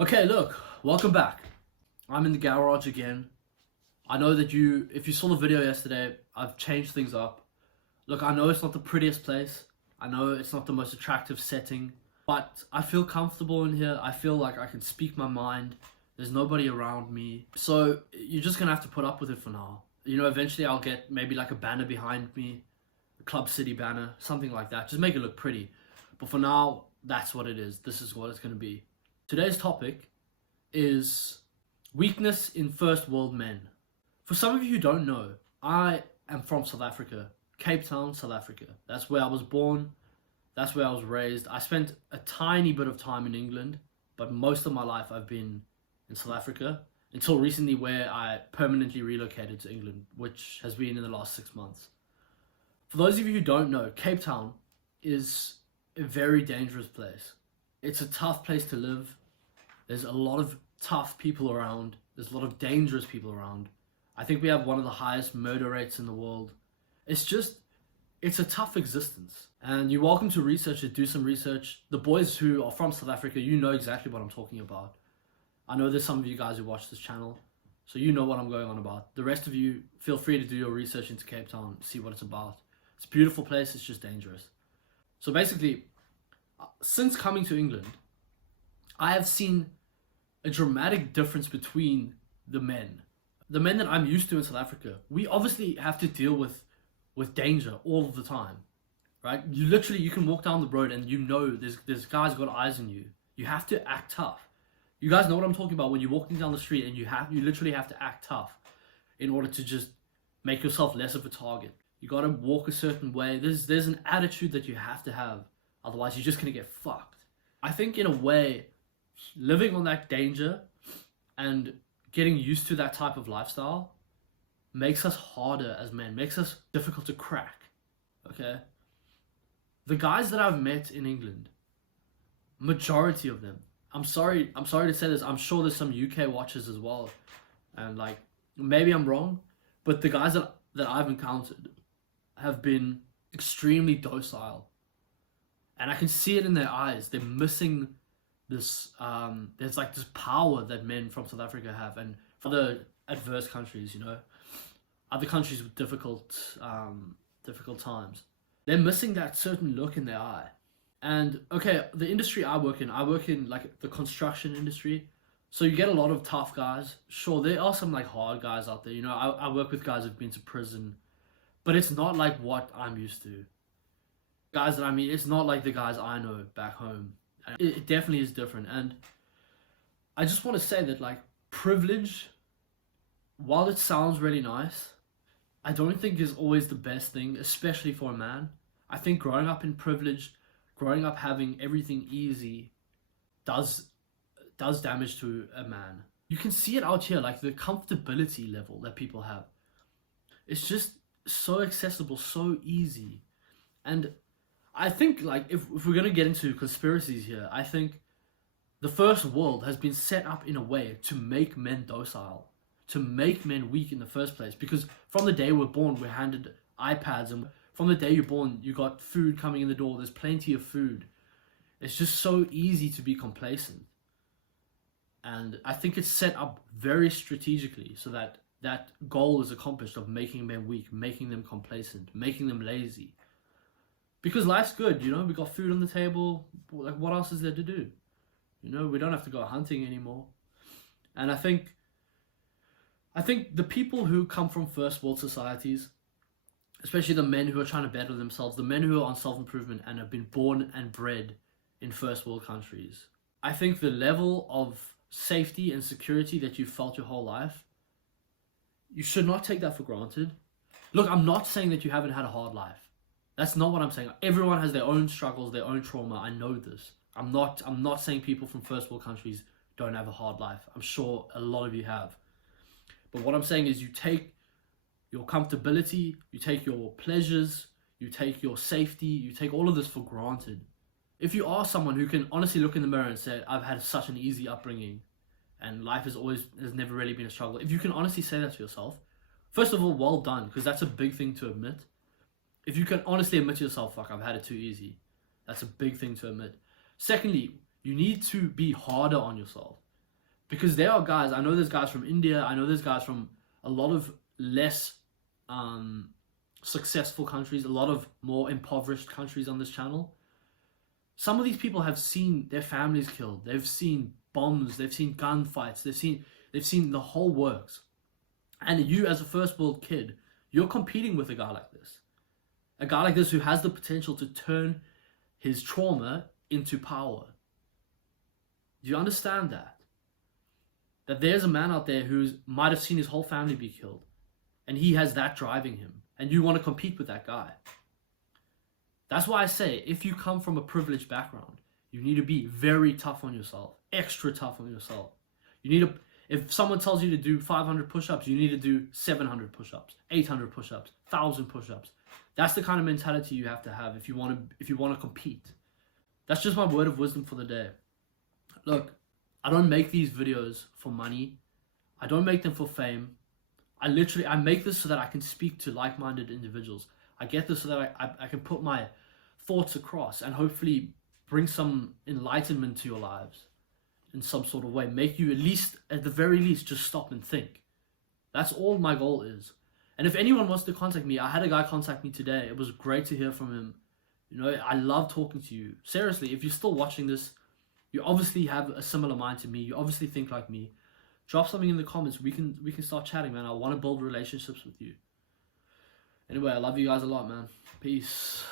Okay, look, welcome back. I'm in the garage again. I know that if you saw the video yesterday, I've changed things up. Look, I know it's not the prettiest place. I know it's not the most attractive setting, but I feel comfortable in here. I feel like I can speak my mind. There's nobody around me. So you're just gonna have to put up with it for now. Eventually I'll get maybe like a banner behind me, a Club City banner, something like that. Just make it look pretty. But for now, that's what it is. This is what it's gonna be. Today's topic is weakness in first world men. For some of you who don't know, I am from South Africa, Cape Town, South Africa. That's where I was born, that's where I was raised. I spent a tiny bit of time in England, but most of my life I've been in South Africa until recently, where I permanently relocated to England, which has been in the last 6 months. For those of you who don't know, Cape Town is a very dangerous place. It's a tough place to live. There's a lot of tough people around. There's a lot of dangerous people around. I think we have one of the highest murder rates in the world. It's a tough existence. And you're welcome to research it, do some research. The boys who are from South Africa, you know exactly what I'm talking about. I know there's some of you guys who watch this channel, so you know what I'm going on about. The rest of you, feel free to do your research into Cape Town, see what it's about. It's a beautiful place, it's just dangerous. So basically, since coming to England, I have seen a dramatic difference between the men. The men that I'm used to in South Africa, we obviously have to deal with danger all of the time, right? You can walk down the road and you know there's guys got eyes on you. You have to act tough. You guys know what I'm talking about when you're walking down the street and you literally have to act tough in order to just make yourself less of a target. You got to walk a certain way. There's an attitude that you have to have, otherwise you're just gonna get fucked. I think in a way, living on that danger and getting used to that type of lifestyle makes us harder as men, makes us difficult to crack, okay? The guys that I've met in England, majority of them, I'm sorry to say this, I'm sure there's some UK watchers as well, and like, maybe I'm wrong, but the guys that I've encountered have been extremely docile. And I can see it in their eyes. They're missing this, there's like this power that men from South Africa have, and for the adverse countries, other countries with difficult times, they're missing that certain look in their eye. And okay, the industry I work in like the construction industry, so you get a lot of tough guys. Sure, there are some like hard guys out there. I work with guys who've been to prison, but it's not like what I'm used to. Guys that I mean, it's not like the guys I know back home. It definitely is different. And I just want to say that, like, privilege, while it sounds really nice, I don't think is always the best thing, especially for a man. I think growing up in privilege, growing up having everything easy, does damage to a man. You can see it out here, like the comfortability level that people have. It's just so accessible, so easy. And I think, like, if we're going to get into conspiracies here, I think the first world has been set up in a way to make men docile, to make men weak in the first place. Because from the day we're born, we're handed iPads, and from the day you're born, you got food coming in the door. There's plenty of food. It's just so easy to be complacent. And I think it's set up very strategically so that that goal is accomplished of making men weak, making them complacent, making them lazy. Because life's good, we got food on the table. Like, what else is there to do? We don't have to go hunting anymore. And I think the people who come from first world societies, especially the men who are trying to better themselves, the men who are on self-improvement and have been born and bred in first world countries, I think the level of safety and security that you felt your whole life, you should not take that for granted. Look, I'm not saying that you haven't had a hard life. That's not what I'm saying. Everyone has their own struggles, their own trauma. I know this. I'm not saying people from first world countries don't have a hard life. I'm sure a lot of you have. But what I'm saying is, you take your comfortability, you take your pleasures, you take your safety, you take all of this for granted. If you are someone who can honestly look in the mirror and say, I've had such an easy upbringing and life has never really been a struggle. If you can honestly say that to yourself, first of all, well done, because that's a big thing to admit. If you can honestly admit to yourself, fuck, I've had it too easy, that's a big thing to admit. Secondly, you need to be harder on yourself. Because there are guys, I know there's guys from India, I know there's guys from a lot of less successful countries, a lot of more impoverished countries on this channel. Some of these people have seen their families killed. They've seen bombs, they've seen gunfights, they've seen the whole works. And you, as a first world kid, you're competing with a guy like this. A guy like this who has the potential to turn his trauma into power. Do you understand that? That there's a man out there who might have seen his whole family be killed, and he has that driving him, and you want to compete with that guy. That's why I say, if you come from a privileged background, you need to be very tough on yourself, extra tough on yourself. You need to, if someone tells you to do 500 push-ups, you need to do 700 push-ups, 800 push-ups, 1,000 push-ups. That's the kind of mentality you have to have if you want to compete. That's just my word of wisdom for the day. Look, I don't make these videos for money. I don't make them for fame. I make this so that I can speak to like-minded individuals. I get this so that I can put my thoughts across and hopefully bring some enlightenment to your lives in some sort of way. Make you at the very least, just stop and think. That's all my goal is. And if anyone wants to contact me, I had a guy contact me today. It was great to hear from him. You know, I love talking to you. Seriously, if you're still watching this, you obviously have a similar mind to me. You obviously think like me. Drop something in the comments. We can start chatting, man. I want to build relationships with you. Anyway, I love you guys a lot, man. Peace.